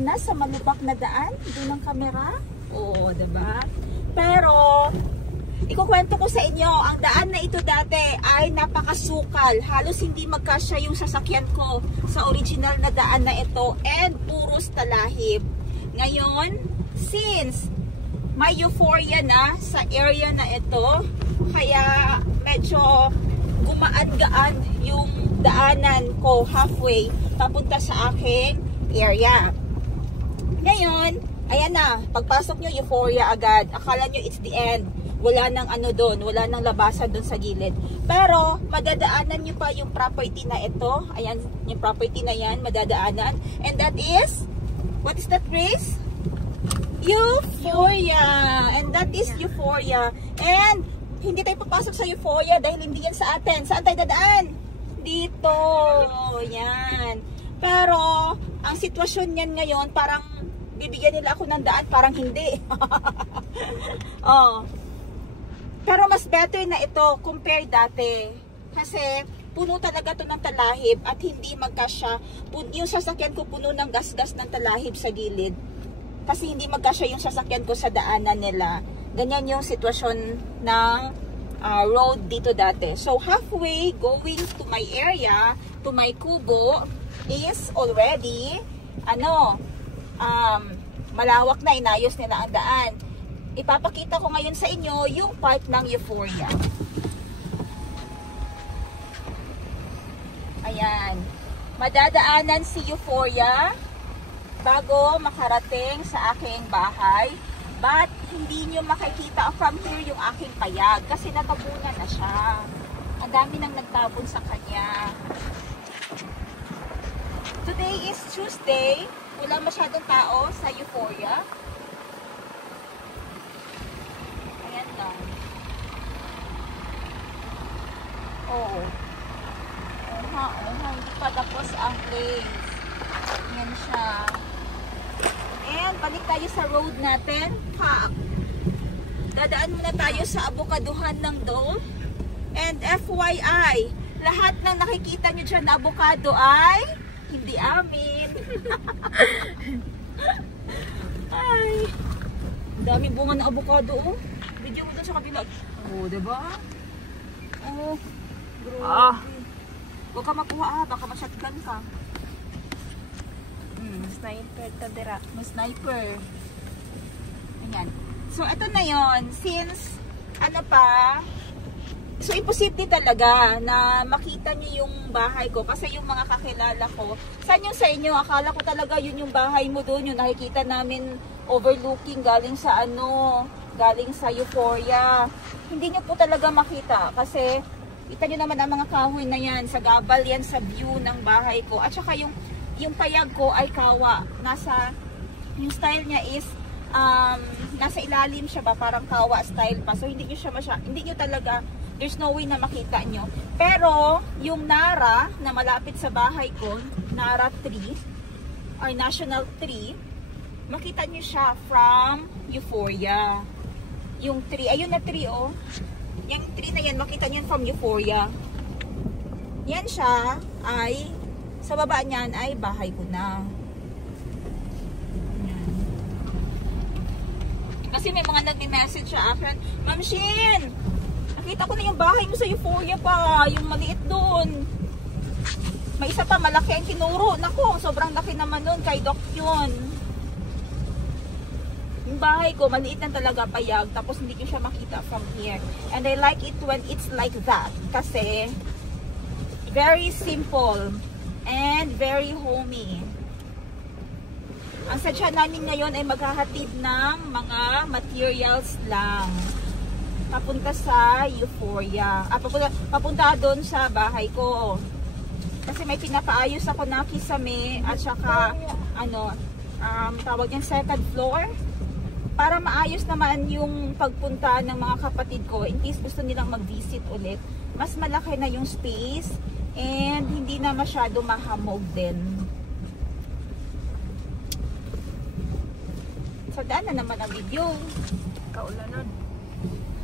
na sa malubak na daan doon ng kamera. Oo, diba? Pero ikukwento ko sa inyo, ang daan na ito dati ay napakasukal. Halos hindi magkasya yung sasakyan ko sa original na daan na ito and puros talahib. Ngayon, since may euphoria na sa area na ito, kaya medyo gumaan-gaan yung daanan ko halfway papunta sa aking area. Ngayon, ayan na, pagpasok nyo, euphoria agad. Akala nyo it's the end. Wala nang ano doon, wala nang labasan doon sa gilid. Pero, madadaanan nyo pa yung property na ito. Ayan, yung property na yan, madadaanan. And that is, what is that, Grace? Euphoria. And that is euphoria. And, hindi tayo papasok sa euphoria dahil hindi yan sa atin. Saan tayo dadaan? Dito. Yan. Pero, ang sitwasyon niyan ngayon, parang bibigyan nila ako ng daan, parang hindi. Oh. Pero mas better na ito compare dati. Kasi puno talaga to ng talahib at hindi magkasya. Yung sasakyan ko puno ng gas-gas ng talahib sa gilid. Kasi hindi magkasya yung sasakyan ko sa daanan nila. Ganyan yung sitwasyon ng road dito dati. So halfway going to my area, to my kubo, is already malawak na, inayos nila ang daan. Ipapakita ko ngayon sa inyo yung part ng euphoria. Ayan. Madadaanan si euphoria bago makarating sa aking bahay. But hindi nyo makikita from here yung aking payag kasi natabunan na siya. Ang dami nang nagtabon sa kanya. Today is Tuesday. Wala masyadong tao sa euphoria. Ayan lang. Oo. Oha. Hindi pa tapos ang place. Ayan siya. And balik tayo sa road natin. Dadaan muna tayo sa avocadohan ng Dole. And FYI, lahat ng nakikita nyo dyan na avocado ay hindi amin. Ay, daming bunga ng avocado, oh. Video mo dun sa kabila. Oh, diba? Oh, grabe. Huwag ka makuha, baka ma-shotgun ka. Sniper to dira. Sniper. Ayan. So, ito na yon. Since, so, imposible talaga na makita nyo yung bahay ko. Kasi yung mga kakilala ko, saan yung sa inyo? Akala ko talaga yun yung bahay mo doon. Yung nakikita namin overlooking galing sa galing sa euphoria. Hindi nyo po talaga makita. Kasi, kita nyo naman ang mga kahoy na yan. Sa gabal yan sa view ng bahay ko. At saka yung payag ko ay kawa. Yung style niya is, nasa ilalim siya ba? Parang kawa style pa. So, hindi nyo talaga, there's no way na makita nyo. Pero, yung Nara na malapit sa bahay ko, Nara tree, or national tree, makita nyo siya from euphoria. Yung tree, ayun na tree, oh. Yung tree na yan, makita nyo from euphoria. Yan siya ay, sa baba niyan ay bahay ko na. Yan. Kasi may mga nagme-message sa akin, Ma'am Shin, nakita ko na yung bahay mo sa euphoria pa, yung maliit doon. May isa pa, malaki ang tinuro. Naku, sobrang laki naman nun, kay Doc yun. Yung bahay ko, maliit na talaga payag, tapos hindi ko siya makita from here. And I like it when it's like that. Kasi, very simple and very homey. Ang sadya namin ngayon ay maghahatid ng mga materials lang. Papunta sa euphoria. Papunta doon sa bahay ko. Kasi may pinapaayos ako na kisame at saka tawag yung second floor. Para maayos naman yung pagpunta ng mga kapatid ko in case gusto nilang mag-visit ulit. Mas malaki na yung space and hindi na masyado mahamog din. So, daan na naman ang video. Kaulanan.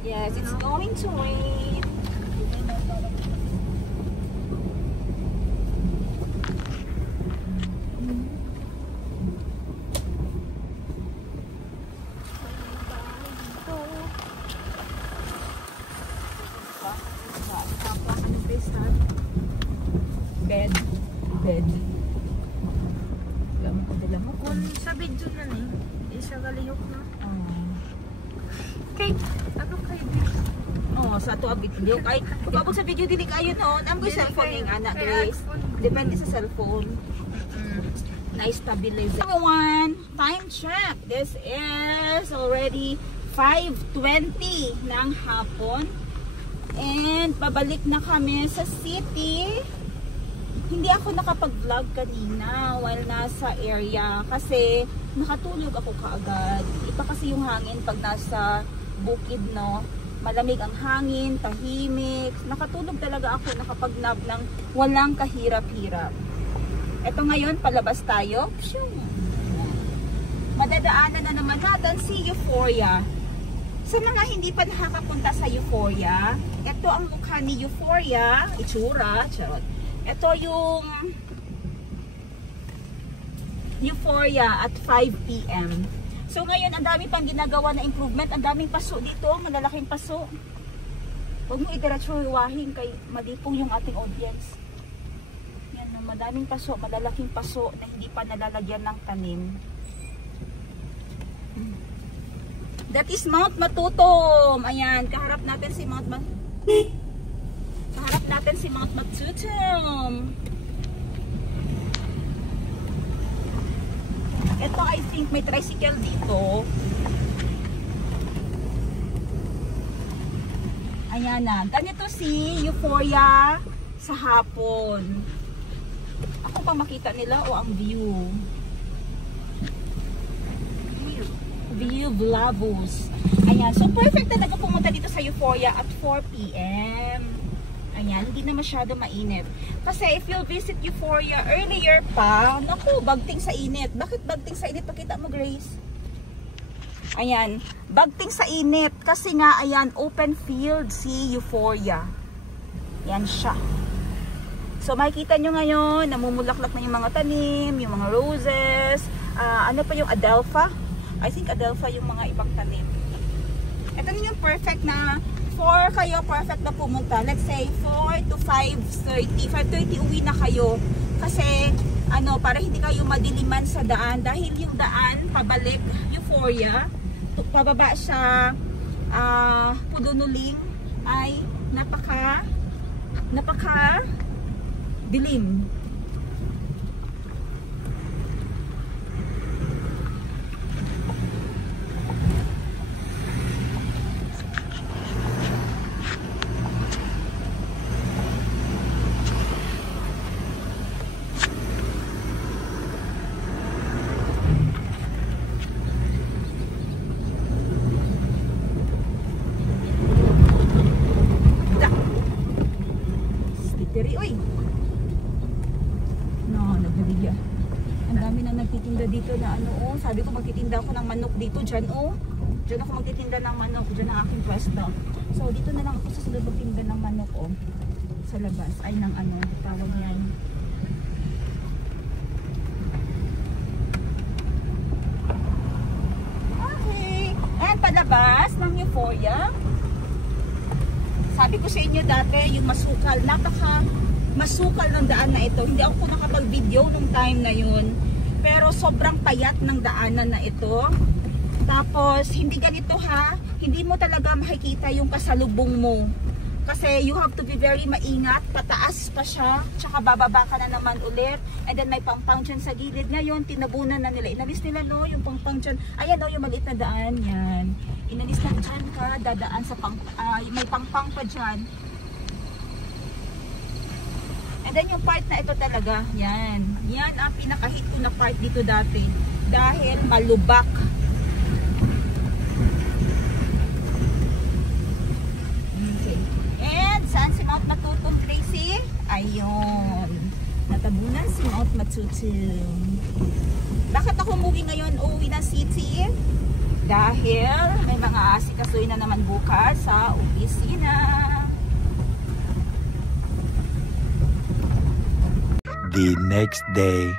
Yes, it's going to rain. Sa video na ni. Isa galihok na. Oh. Kay, ano kay Oh, sa ato ang video kay pagabog sa video dili kayo no. Ang ko cellphone ning anak Grace. Depende sa cellphone. Nice stabilizer. Everyone, time check. This is already 5:20 ng hapon. And pabalik na kami sa city. Hindi ako nakapag-vlog kanina while nasa area kasi nakatulog ako kaagad. Iba kasi yung hangin pag nasa bukid, no? Malamig ang hangin, tahimik. Nakatulog talaga ako, nakapag-nap ng walang kahirap-hirap. Ito ngayon, palabas tayo. Madadaanan na naman natin si Euphoria. Sa mga hindi pa nakakapunta sa Euphoria, ito ang mukha ni Euphoria, itsura, charot. Ito yung Euphoria at 5 PM. So ngayon, ang dami pang ginagawa na improvement. Ang daming paso dito, malalaking paso. Huwag mo idiretso iwahin kay madipong yung ating audience. Yan, madaming paso, malalaking paso na hindi pa nalalagyan ng tanim. That is Mount Matutom. Ayan, kaharap natin si Mount Matutom. Ito, I think may tricycle dito. Ayan na. Ganito si Euphoria sa hapon. Ako pa makita nila o ang view? View Blavos. Ayan. So, perfect talaga pumunta dito sa Euphoria at 4 PM. Ayan. Hindi na masyado mainit. Kasi if you'll visit Euphoria earlier pa, naku, bagting sa init. Bakit bagting sa init? Pakita mo, Grace. Ayan. Bagting sa init. Kasi nga, ayan, open field si Euphoria. Ayan siya. So, makikita nyo ngayon, namumulaklak na yung mga tanim, yung mga roses. Ano pa yung Adelpha? I think Adelpha yung mga ibang tanim. Ito yung perfect na perfect na pumunta. Let's say 4 to 5:30. 5:30 uwi na kayo. Kasi para hindi kayo madiliman sa daan dahil yung daan pabalik Euphoria, pababa sa Pudunuling ay napaka dilim. Dito na sabi ko magtitinda ako ng manok dito dyan dyan ako magtitinda ng manok, dyan ang aking pwesto. So dito na lang ako susunod magtinda ng manok sa labas, ay ng tawag yan. Okay, and palabas ng Euphoria. Sabi ko sa inyo dati yung masukal, masukal ng daan na ito. Hindi ako nakapag-video nung time na yun. Pero sobrang payat ng daanan na ito. Tapos, hindi ganito hindi mo talaga makikita yung kasalubong mo. Kasi you have to be very maingat. Pataas pa siya, tsaka bababa ka na naman ulit. And then may pang-pang dyan sa gilid. Ngayon, tinabunan na nila. Inalis nila yung pang-pang dyan. Ayan yung maliit na daan. Yan. Inalis na dyan ka, dadaan sa may pang-pang pa dyan. And then yung part na ito talaga, yan ang pinaka-hit ko na part dito dati. Dahil malubak. Okay. And saan si Mount Matutom, Tracy? Ayun. Natabunan si Mount Matutom. Bakit ako umuwi ngayon, uwi ng city? Dahil may mga asikasuy na naman bukas sa opisina. The next day.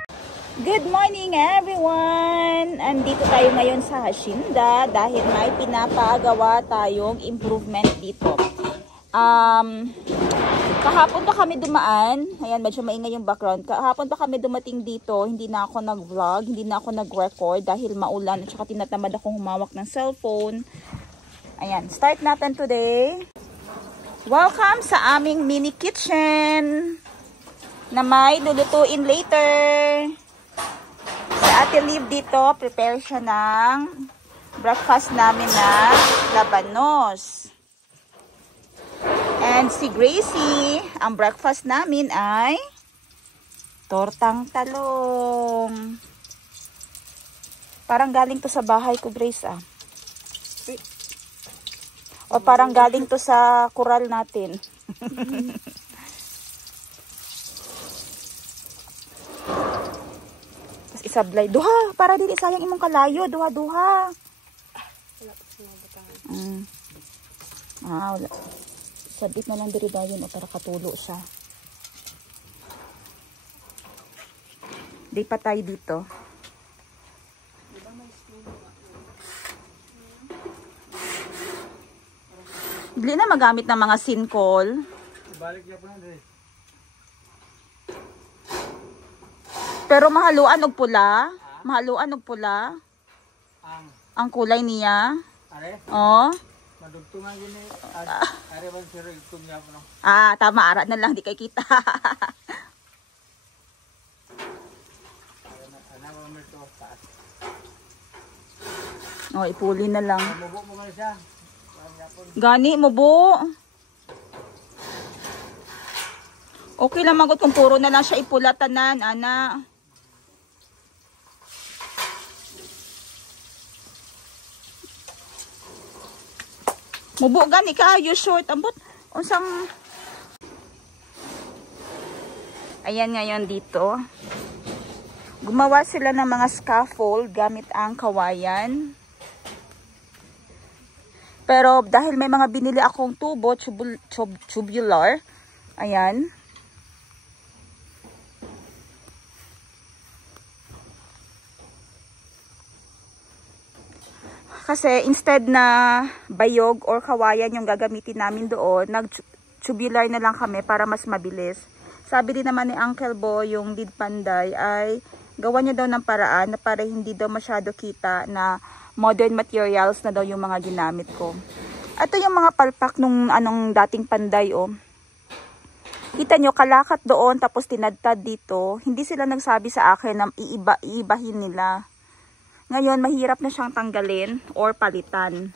Good morning everyone! Andito tayo ngayon sa Hacienda dahil may pinapagawa tayong improvement dito. Kahapon pa kami dumaan. Ayan, medyo maingay yung background. Kahapon pa kami dumating dito. Hindi na ako nag-vlog, hindi na ako nag-record dahil maulan at saka tinatamad akong humawak ng cellphone. Ayan, start natin today. Welcome sa aming mini kitchen na may lulutuin later. Si Ate Liv dito, prepare siya ng breakfast namin na labanos. And si Gracie, ang breakfast namin ay tortang talong. Parang galing to sa bahay ko, Grace, ah. O parang galing to sa kural natin. Tapos isablay. Duha, para dili sayang imong kalayo. Duha. Wala. Sabit na lang diri dayon o para katulo siya. Di pa tayo dito. Dili na magamit ng mga sinkol. Pero mahaluan og pula. Mahaluan og pula. Ang kulay niya. Oh. Madugtungan yun eh. Are bang siro igtong niya po no? Tama. Ara na lang. Di kay kita. Oh, ipuli na lang. Mubo mo nga siya. Gani, mubo. Okay lang magot kung puro na lang siya ipulatanan, ana. Mubo gani kayo short ambot unsang. Ayan ngayon dito. Gumawa sila ng mga scaffold gamit ang kawayan. Pero dahil may mga binili akong tubo, tubular. Ayan. Kasi instead na bayog or kawayan yung gagamitin namin doon, nag-tubular na lang kami para mas mabilis. Sabi din naman ni Uncle Bo, yung lead panday ay gawa niya daw ng paraan na para hindi daw masyado kita na modern materials na daw yung mga ginamit ko. Ito yung mga palpak nung anong dating panday, oh. Kita nyo, kalakat doon tapos tinadtad dito. Hindi sila nagsabi sa akin na iibahin nila. Ngayon, mahirap na siyang tanggalin or palitan.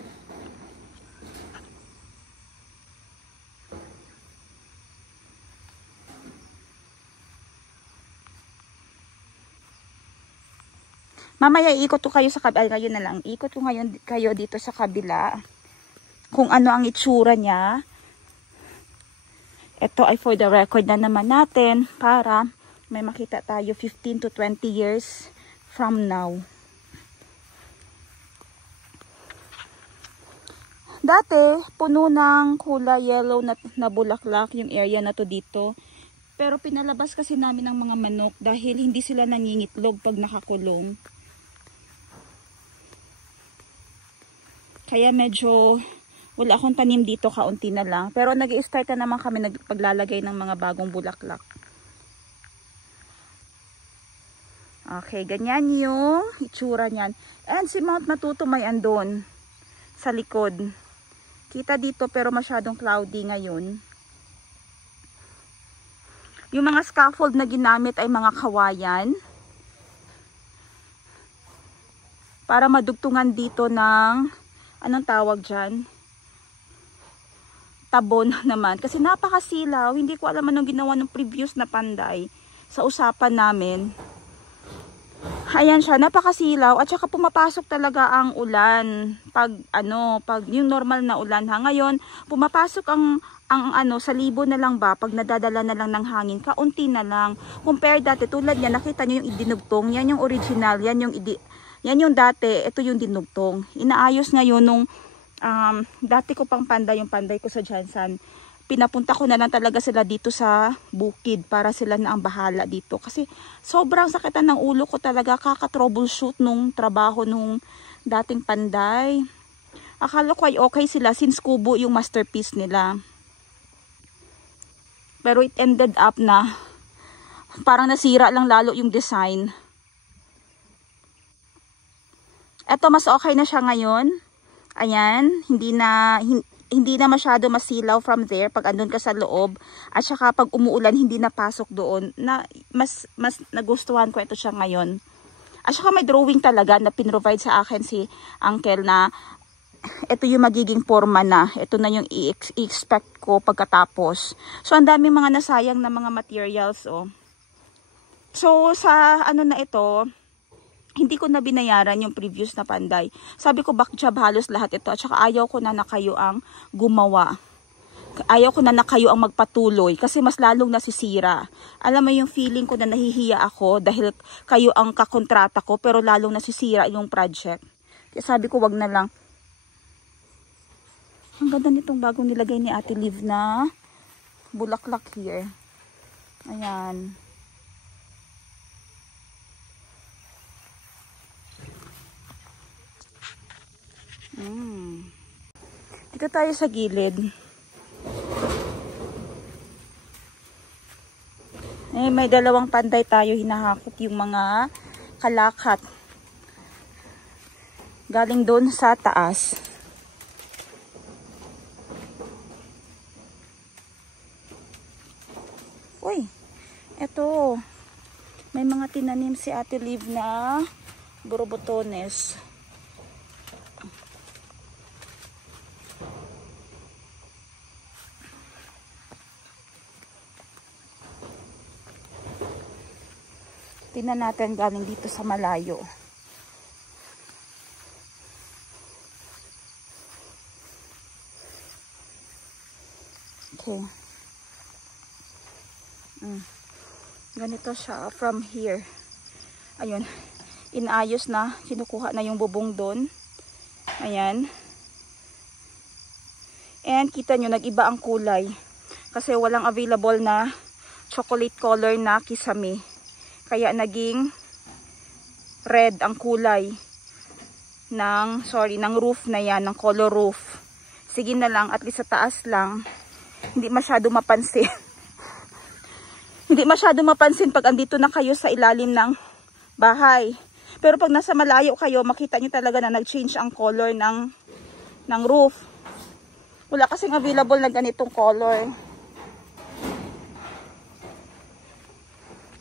Mamaya iikot ko kayo sa kabila. Ay, ngayon na lang. Iikot ko ngayon kayo dito sa kabila. Kung ano ang itsura niya. Ito ay for the record na naman natin para may makita tayo 15 to 20 years from now. Dati, puno ng kulay yellow na bulaklak yung area na to dito. Pero pinalabas kasi namin ng mga manok dahil hindi sila nangingitlog pag nakakulong. Kaya medyo wala akong tanim dito, kaunti na lang. Pero nag-i-start na naman kami paglalagay ng mga bagong bulaklak. Okay, ganyan yung itsura niyan. And si Mount Matuto may andon sa likod. Kita dito pero masyadong cloudy ngayon. Yung mga scaffold na ginamit ay mga kawayan. Para madugtungan dito ng, anong tawag dyan? Tabon naman. Kasi napakasilaw. Hindi ko alam anong ginawa ng previous na panday sa usapan namin. Ayan siya, napakasilaw at saka pumapasok talaga ang ulan pag yung normal na ulan ha. Ngayon, pumapasok ang sa libo na lang ba pag nadadala na lang ng hangin, kaunti na lang. Compare dati tulad niya, nakita niyo yung idinugtong, yan yung original, yan yung dati, ito yung dinugtong. Inaayos ngayon nung dati ko pang panday, yung panday ko sa Jansan. Pinapunta ko na lang talaga sila dito sa bukid para sila na ang bahala dito. Kasi sobrang sakitan ng ulo ko talaga, kaka-troubleshoot nung trabaho nung dating panday. Akala ko ay okay sila since kubo yung masterpiece nila. Pero it ended up na parang nasira lang lalo yung design. Eto, mas okay na siya ngayon. Ayan, hindi na masyado masilaw from there pag andun ka sa loob. At saka pag umuulan, hindi napasok doon. Mas nagustuhan ko ito siya ngayon. At saka may drawing talaga na pinrovide sa akin si Uncle na ito yung magiging forma na. Ito na yung i-expect ko pagkatapos. So, ang daming mga nasayang na mga materials, oh. So, sa ano na ito, hindi ko na binayaran yung previous na panday. Sabi ko, back job halos lahat ito. At saka ayaw ko na kayo ang gumawa. Ayaw ko na kayo ang magpatuloy. Kasi mas lalong nasisira. Alam mo yung feeling ko na nahihiya ako dahil kayo ang kakontrata ko. Pero lalong nasisira yung project. Kaya sabi ko, wag na lang. Ang ganda nitong bagong nilagay ni Ate Liv na bulaklak here. Ayan. Dito tayo sa gilid. May dalawang panday tayo, hinahakot yung mga kalakat. Galing doon sa taas. Uy, eto. May mga tinanim si Ate Liv na borbotones. Tingnan natin galing dito sa malayo. Okay. Ganito siya from here. Ayun. Inayos na. Kinukuha na yung bubong doon. Ayan. And kita nyo, nag-iba ang kulay. Kasi walang available na chocolate color na kisame. Kaya naging red ang kulay ng roof na yan, ng color roof. Sige na lang, at least sa taas lang. Hindi masyado mapansin. Hindi masyado mapansin pag andito na kayo sa ilalim ng bahay. Pero pag nasa malayo kayo, makita nyo talaga na nag-change ang color ng roof. Wala kasing available na ganitong color.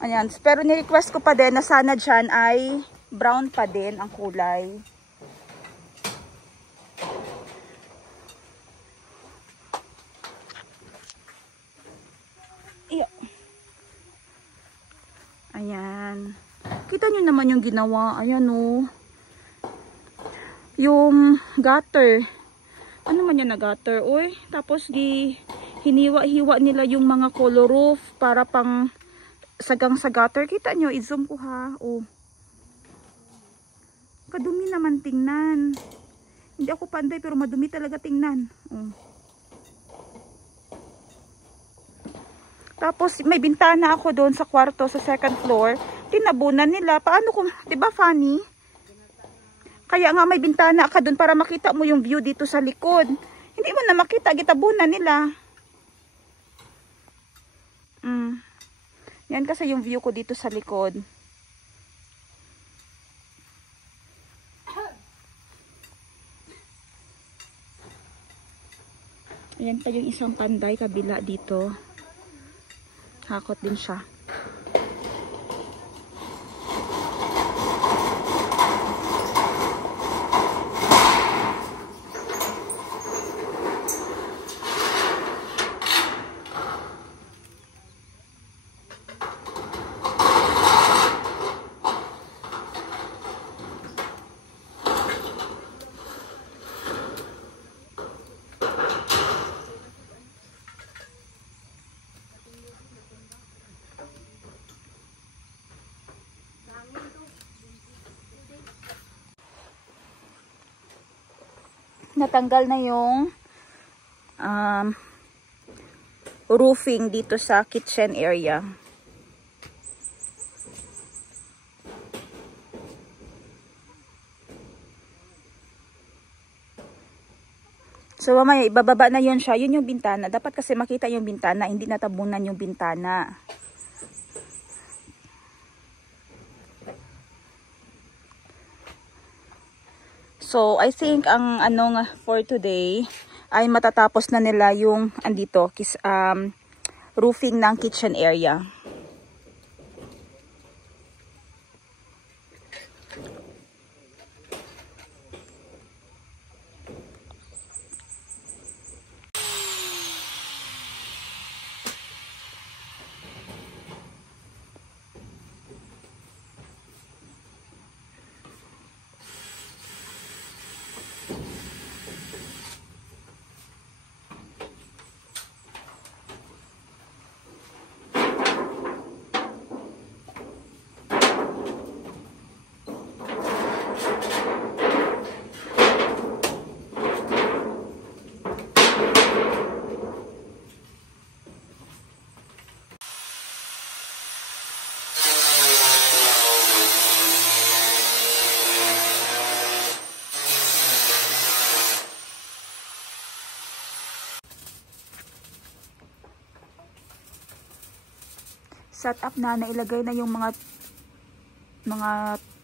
Ayan. Pero ni-request ko pa din na sana dyan ay brown pa din ang kulay. Iyo. Ayan. Kita nyo naman yung ginawa. Ayan o. Yung gutter. Ano man yan na gutter? Uy. Tapos hiniwa-hiwa nila yung mga color roof para pang sagang sa gutter. Kita nyo, i-zoom ko ha. Oh. Kadumi naman tingnan. Hindi ako panday pero madumi talaga tingnan. Oh. Tapos may bintana ako doon sa kwarto sa second floor. Tinabunan nila. Paano kung, 'di ba funny? Kaya nga may bintana ka doon para makita mo yung view dito sa likod. Hindi mo na makita, gitabunan nila. Yan kasi yung view ko dito sa likod. Ayan pa yung isang panday kabila dito. Hakot din siya. Natanggal na yung roofing dito sa kitchen area. So mamaya ibababa na yun siya. Yun yung bintana. Dapat kasi makita yung bintana, hindi natabunan yung bintana. So I think ang for today ay matatapos na nila yung andito roofing ng kitchen area. Set up na, nailagay na yung mga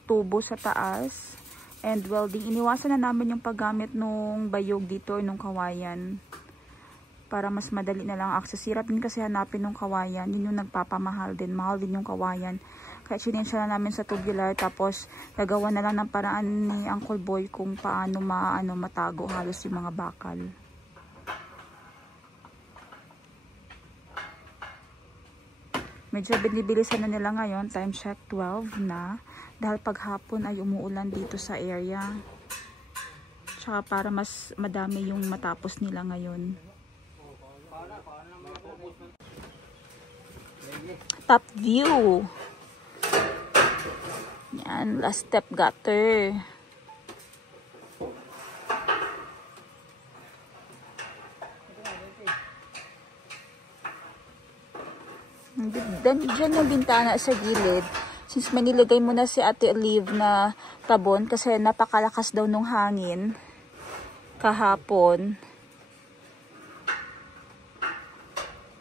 tubo sa taas and welding. Iniwasan na namin yung paggamit nung bayog dito or nung kawayan para mas madali na lang access. Hirap din kasi hanapin nung kawayan, yun yung nagpapamahal din, mahal din yung kawayan. Kaya sinensya na namin sa tubular, tapos gagawa na lang ng paraan ni Uncle Boy kung paano matago halos yung mga bakal. Medyo binibilisan na nila ngayon, time check 12 na, dahil paghapon ay umuulan dito sa area. Tsaka para mas madami yung matapos nila ngayon. Top view. Yan, last step gutter. Diyan yung bintana sa gilid. Since may nilagay mo na si Ate Olive na tabon kasi napakalakas daw nung hangin kahapon.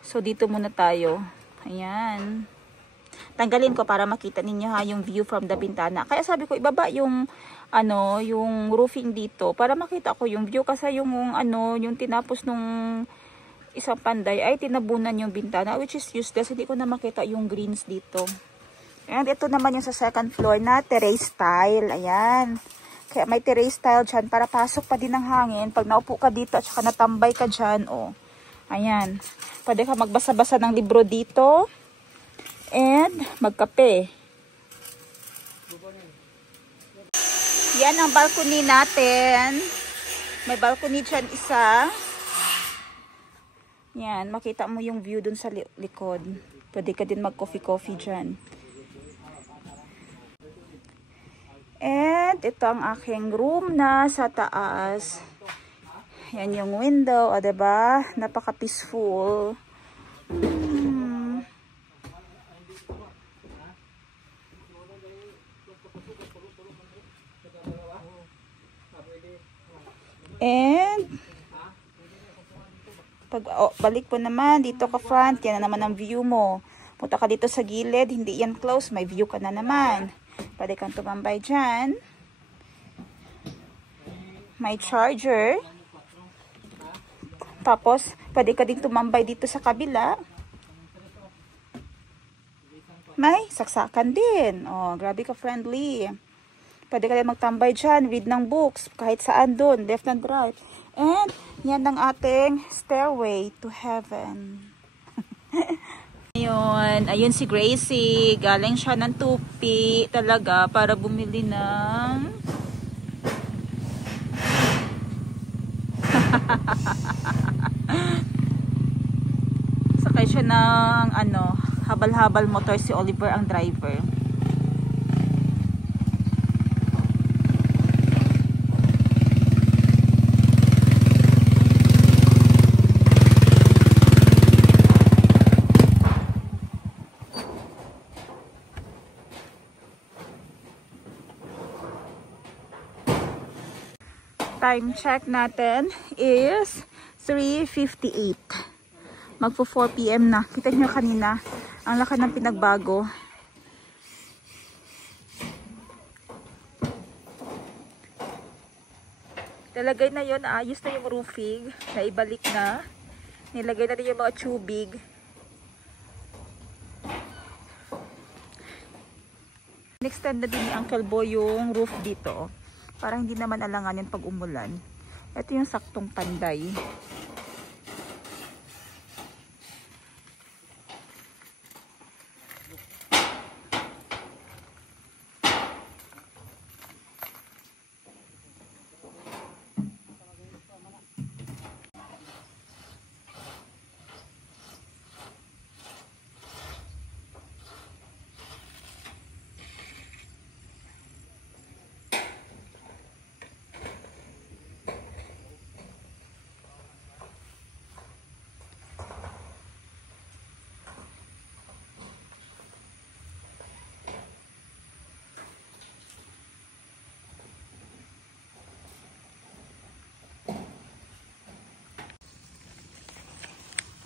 So dito muna tayo. Ayan. Tanggalin ko para makita ninyo ha yung view from the bintana. Kaya sabi ko ibaba yung yung roofing dito para makita ko yung view kasi yung yung tinapos nung isang panday ay tinabunan yung bintana, which is useless. Hindi ko na makita yung greens dito. And ito naman yung sa second floor na terrace tile. Ayan. Kaya may terrace tile dyan para pasok pa din ng hangin. Pag naupo ka dito at saka natambay ka dyan, oh. Ayan. Pwede ka magbasa-basa ng libro dito. And magkape. Yan ang balcony natin. May balcony dyan isa. Yan, makita mo yung view dun sa likod. Pwede ka din mag-coffee-coffee dyan. And ito ang aking room na sa taas. Yan yung window, o diba? Napaka-peaceful. And pag balik po naman dito ka front, yan na naman ang view mo. Punta ka dito sa gilid, hindi yan close, may view ka na naman. Pwede kang tumambay dyan. May charger. Tapos pwede ka din tumambay dito sa kabila. May saksakan din. Oh, grabe ka friendly. Pwede ka din magtambay dyan, read ng books, kahit saan dun, left and right. And yan ang ating stairway to heaven. Ayun si Gracie. Galing siya ng Tupi talaga para bumili ng sakay siya ng habal-habal motor. Si Oliver ang driver. Time check natin is 3:58. Magpo 4 PM na. Kita nyo kanina, ang laki ng pinagbago. Nilagay na yun, ayos na yung roofing. Naibalik na. Nilagay na rin yung mga tubig. Extend na din ni Uncle Boy yung roof dito. Para hindi naman alanganin pag umulan. Ito yung saktong panday.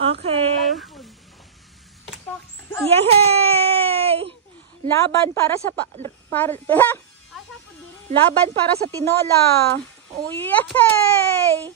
Okay. Yay! Laban para sa laban para sa tinola. Oh, yay!